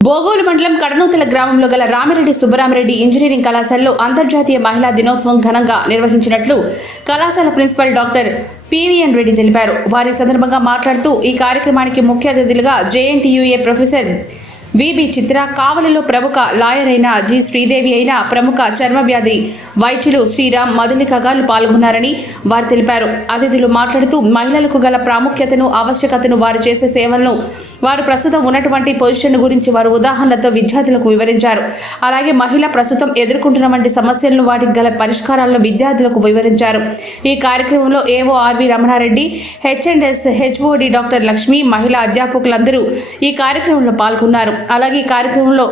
బోగోలు మండలం కడనూతల గ్రామంలో గల రామిరెడ్డి సుబ్బరామిరెడ్డి ఇంజనీరింగ్ కళాశాలలో అంతర్జాతీయ మహిళా దినోత్సవం ఘనంగా నిర్వహించినట్లు కళాశాల ప్రిన్సిపల్ డాక్టర్ పివిఎన్ రెడ్డి తెలిపారు. వారి సందర్భంగా మాట్లాడుతూ ఈ కార్యక్రమానికి ముఖ్య అతిథులుగా జేఎన్టీయుఏ ప్రొఫెసర్ విబి చిత్ర కావలిలో ప్రముఖ లాయర్ అయిన జి శ్రీదేవి అయిన ప్రముఖ చర్మవ్యాధి వైద్యులు శ్రీరామ్ మధులికగాలు పాల్గొన్నారని వారు తెలిపారు. అతిథులు మాట్లాడుతూ మహిళలకు గల ప్రాముఖ్యతను ఆవశ్యకతను వారు చేసే సేవలను వారు ప్రస్తుతం ఉన్నటువంటి పొజిషన్ గురించి వారు ఉదాహరణతో విద్యార్థులకు వివరించారు. అలాగే మహిళ ప్రస్తుతం ఎదుర్కొంటున్న వంటి సమస్యలను వాటికి గల పరిష్కారాలను విద్యార్థులకు వివరించారు. ఈ కార్యక్రమంలో AO RV Ramana Reddy H and S HOD doctor Lakshmi మహిళా అధ్యాపకులందరూ ఈ కార్యక్రమంలో పాల్గొన్నారు. అలాగే ఈ కార్యక్రమంలో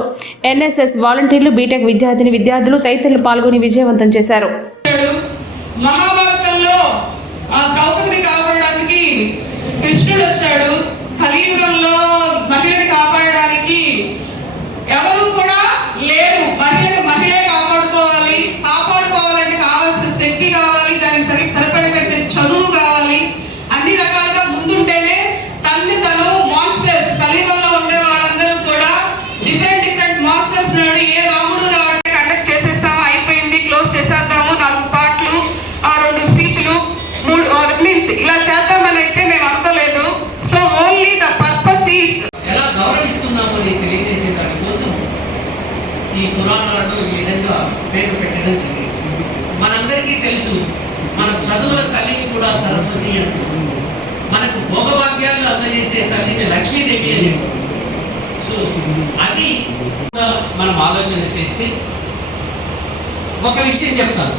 ఎన్ఎస్ఎస్ వాలంటీర్లు బీటెక్ విద్యార్థిని విద్యార్థులు తదితరులు పాల్గొని విజయవంతం చేశారు. మహాభారతంలో ద్రౌపదిని కాపాడడానికి కృష్ణుడు వచ్చాడు. కలియుగంలో మహిళని కాపాడడానికి ఎవరు కూడా సో అది మనం ఆలోచన చేస్తే ఒక విషయం చెప్తాను.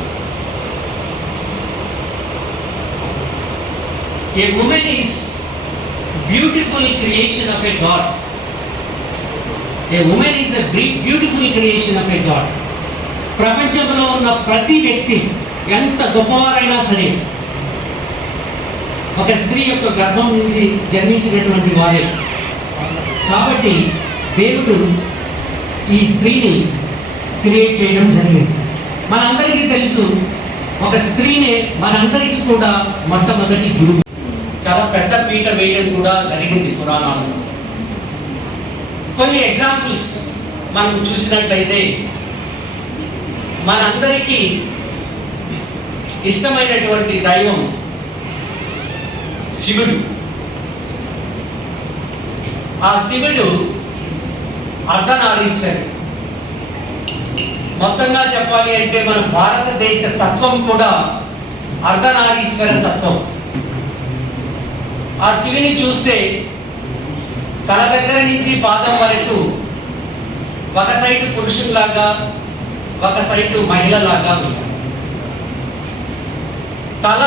A women is beautiful creation of a god a women is a beautiful creation of a god ప్రపంచంలో ఉన్న ప్రతి వ్యక్తి ఎంత గొప్పవారైనా సరే ఒక స్త్రీ యొక్క గర్భం నుంచి జన్మించినటువంటి వారే కాబట్టి దేవుడు ఈ స్త్రీని క్రియేట్ చేయడం జరిగింది. మనందరికీ తెలుసు ఒక స్త్రీనే మనందరికీ కూడా మొట్టమొదటి గురువు. చాలా పెద్ద పీట వేయడం కూడా జరిగింది పురాణాలలో కొన్ని ఎగ్జాంపుల్స్ మనం చూసినట్లయితే మనందరికీ ఇష్టమైనటువంటి దైవం శివుడు. ఆ శివుడు అర్ధనారీశ్వరుడు. మొత్తంగా చెప్పాలి అంటే మన భారతదేశ తత్వం కూడా అర్ధనారీశ్వర తత్వం. ఆ శివుని చూస్తే తల దగ్గర నుంచి పాదం వరకు ఒక సైడ్ పురుషుల్లాగా ఒక సైడ్ మహిళలాగా తల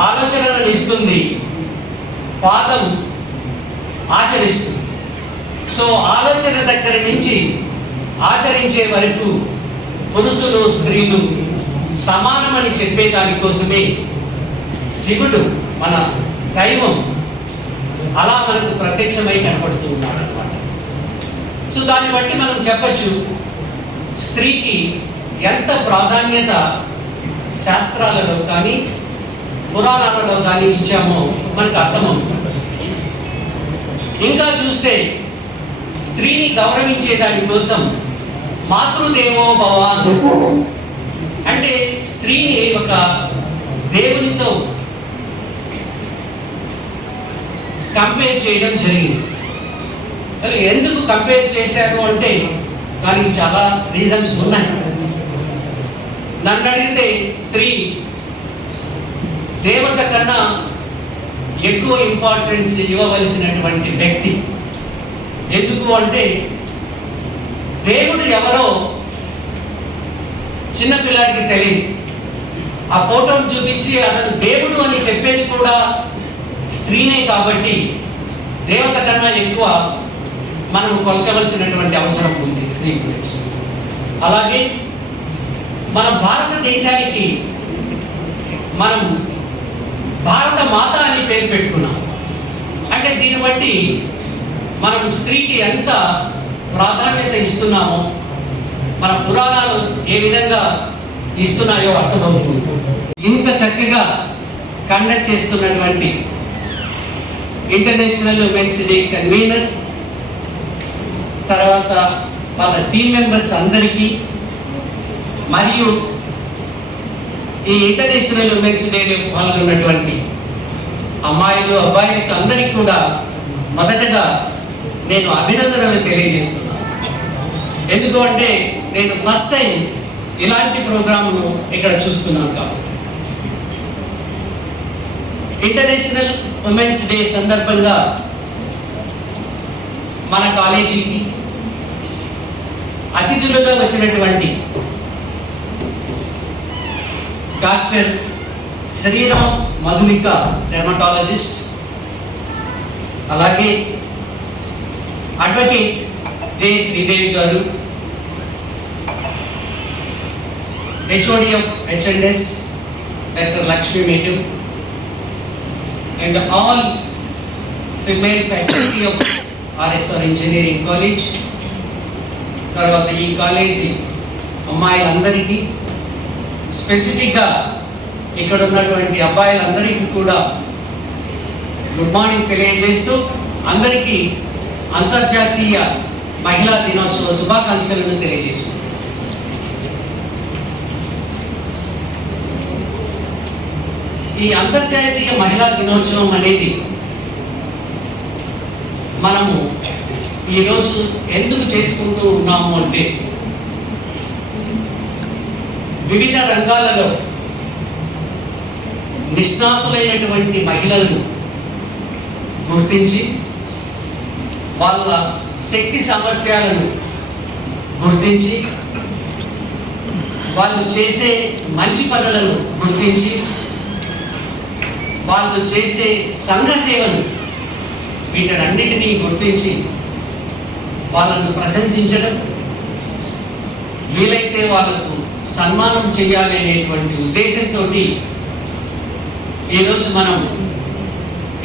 ఆలోచనలను ఇస్తుంది పాదం ఆచరిస్తుంది. సో ఆలోచన దగ్గర నుంచి ఆచరించే వరకు పురుషులు స్త్రీలు సమానమని చెప్పే దానికోసమే శివుడు మన దైవం. అలా మనకు ప్రత్యక్షమై కనపడుతూ ఉన్నాడు అనమాట సో దాన్ని బట్టి మనం చెప్పచ్చు స్త్రీకి ఎంత ప్రాధాన్యత శాస్త్రాలలో కానీ పురాణాలలో కానీ ఇచ్చామో మనకు అర్థమవుతుంది. ఇంకా చూస్తే స్త్రీని గౌరవించే దాని కోసం మాతృదేవో భవ. అంటే స్త్రీని ఒక దేవునితో కంపేర్ చేయడం జరిగింది. మరి ఎందుకు కంపేర్ చేశారు అంటే దానికి చాలా రీజన్స్ ఉన్నాయి. నన్ను అడిగితే స్త్రీ దేవత కన్నా ఎక్కువ ఇంపార్టెన్స్ ఇవ్వవలసినటువంటి వ్యక్తి. ఎందుకు అంటే దేవుడు ఎవరో చిన్నపిల్లాడికి తెలియదు. ఆ ఫోటోను చూపించి అతను దేవుడు అని చెప్పేది కూడా స్త్రీనే కాబట్టి దేవత కన్నా ఎక్కువ మనం కొలచవలసినటువంటి అవసరం ఉంది స్త్రీ గురించి. అలాగే మన భారతదేశానికి మనం భారత మాత అని పేరు పెట్టుకున్నాం. అంటే దీన్ని బట్టి మనం స్త్రీకి ఎంత ప్రాధాన్యత ఇస్తున్నామో మన పురాణాలు ఏ విధంగా ఇస్తున్నాయో అర్థమవుతుంది. ఇంత చక్కగా కండక్ట్ చేస్తున్నటువంటి ఇంటర్నేషనల్ ఉమెన్స్ డే కన్వీనర్ తర్వాత వాళ్ళ టీం మెంబర్స్ అందరికీ మరియు ఈ ఇంటర్నేషనల్ ఉమెన్స్ డే పాల్గొన్నటువంటి అమ్మాయిలు అబ్బాయిలకు అందరికీ కూడా మొదటగా నేను అభినందనలు తెలియజేస్తున్నాను. ఎందుకు అంటే నేను ఫస్ట్ టైం ఇలాంటి ప్రోగ్రామ్ను ఇక్కడ చూస్తున్నాను కాబట్టి. ఇంటర్నేషనల్ ఉమెన్స్ డే సందర్భంగా మన కాలేజీకి అతిథులుగా వచ్చినటువంటి డాక్టర్ శ్రీరామ్ మధులిక డెర్మటాలజిస్ట్ అలాగే advocate J Sridevi garu HOD of H and S doctor Lakshmi madam and all female faculty of RSR engineering college తర్వాత ఈ కాలేజీ అమ్మాయిలందరికీ స్పెసిఫిక్గా ఇక్కడ ఉన్నటువంటి అబ్బాయిలందరికీ కూడా గుడ్ మార్నింగ్ తెలియజేస్తూ అందరికీ అంతర్జాతీయ మహిళా దినోత్సవ శుభాకాంక్షలను తెలియజేస్తుంది ఈ అంతర్జాతీయ మహిళా దినోత్సవం అనేది మనము ఈరోజు ఎందుకు చేసుకుంటూ ఉన్నాము అంటే వివిధ రంగాలలో నిష్ణాతులైనటువంటి మహిళలను గుర్తించి వాళ్ళ శక్తి సామర్థ్యాలను గుర్తించి వాళ్ళు చేసే మంచి పనులను గుర్తించి వాళ్ళు చేసే సంఘ సేవలు వీటన్నిటినీ గుర్తించి వాళ్ళను ప్రశంసించడం వీలైతే వాళ్ళకు సన్మానం చేయాలి అనేటువంటి ఉద్దేశంతో ఈరోజు మనం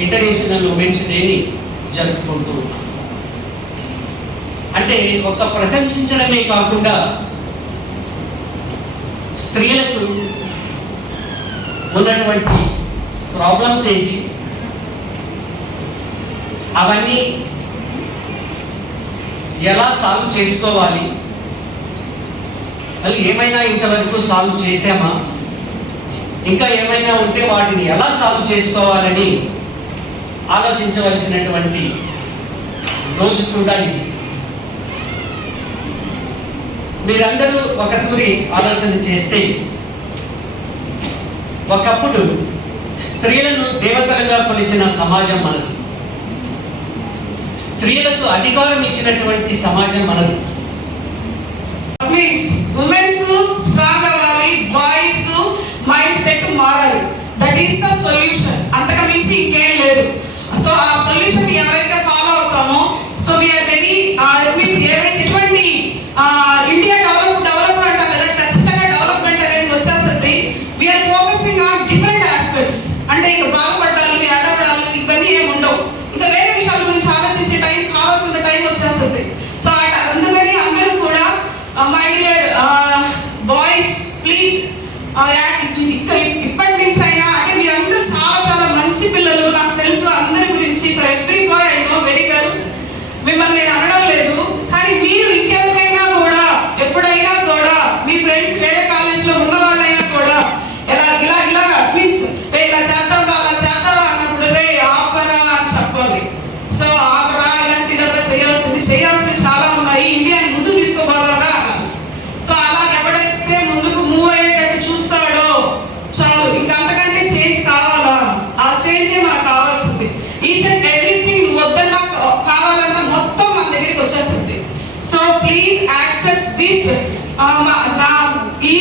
ఇంటర్నేషనల్ ఉమెన్స్ డేని జరుపుకుంటూ ఉన్నాం. అంటే ఒక ప్రశంసించడమే కాకుండా స్త్రీలకు ఉన్నటువంటి ప్రాబ్లమ్స్ ఏంటి? అవన్నీ ఎలా సాల్వ్ చేసుకోవాలి? అది ఏమైనా ఇంతవరకు సాల్వ్ చేసామా ఇంకా ఏమైనా ఉంటే వాటిని ఎలా సాల్వ్ చేసుకోవాలని ఆలోచించవలసినటువంటి రోజు కూడా ఇది. మీరందరూ ఒక తూరి ఆలోచన చేస్తే ఒకప్పుడు స్త్రీలను దేవతలుగా కొలిచిన సమాజం మనది. స్త్రీలకు అధికారం ఇచ్చినటువంటి సమాజం మనది. మీన్స్ ఉమెన్స్ స్ట్రాంగ్ అవ్వాలి బాయ్స్ మైండ్ సెట్ మారాలి. దట్ ఈస్ ద సొల్యూషన్ అంతకు మించి ఇంకేం లేదు. సో ఆ సొల్యూషన్ ఎవరైతే ఫాలో అవుతామో సో వీఆర్ వెరీ మీన్స్ ఏవైతే ఇప్పటి నుంచి అయినా అంటే మీరందరూ చాలా చాలా మంచి పిల్లలు నాకు తెలుసు అందరి గురించి for every boy I know very well మిమ్మల్ని నేను అనడం లేదు కానీ మీరు ఇంకెవరికైనా కూడా ఎప్పుడైనా కూడా మీ ఫ్రెండ్స్ వేరే కాలేజ్లో ఉన్న వాళ్ళైనా కూడా ఎలా ఇలా ఇలా మీన్స్ ఇలా చేద్దాం రా, అలా చేద్దాం అన్నప్పుడు రే ఆపరా అని చెప్పాలి సో ఆపరా ఇలాంటిదల్లా చేయాల్సింది చేయాల్సింది చాలా ఉన్నాయి ఇండియాని ముందుకు తీసుకోవాలరా అనాలి సో అలా ఎవడైతే ముందుకు మూవ్ అయ్యేటట్టు చూస్తాడో చాలు ఇంకా అంతకంటే చేంజ్ కావాలా ఆ చేంజే మనకు కావాల్సింది ఈచ్ అండ్ ఎవ్రీథింగ్ వద్దన్నా కావాలన్నా మొత్తం మన దగ్గరికి వచ్చేసింది సో ప్లీజ్ యాక్సెప్ట్ దిస్ నా ఈ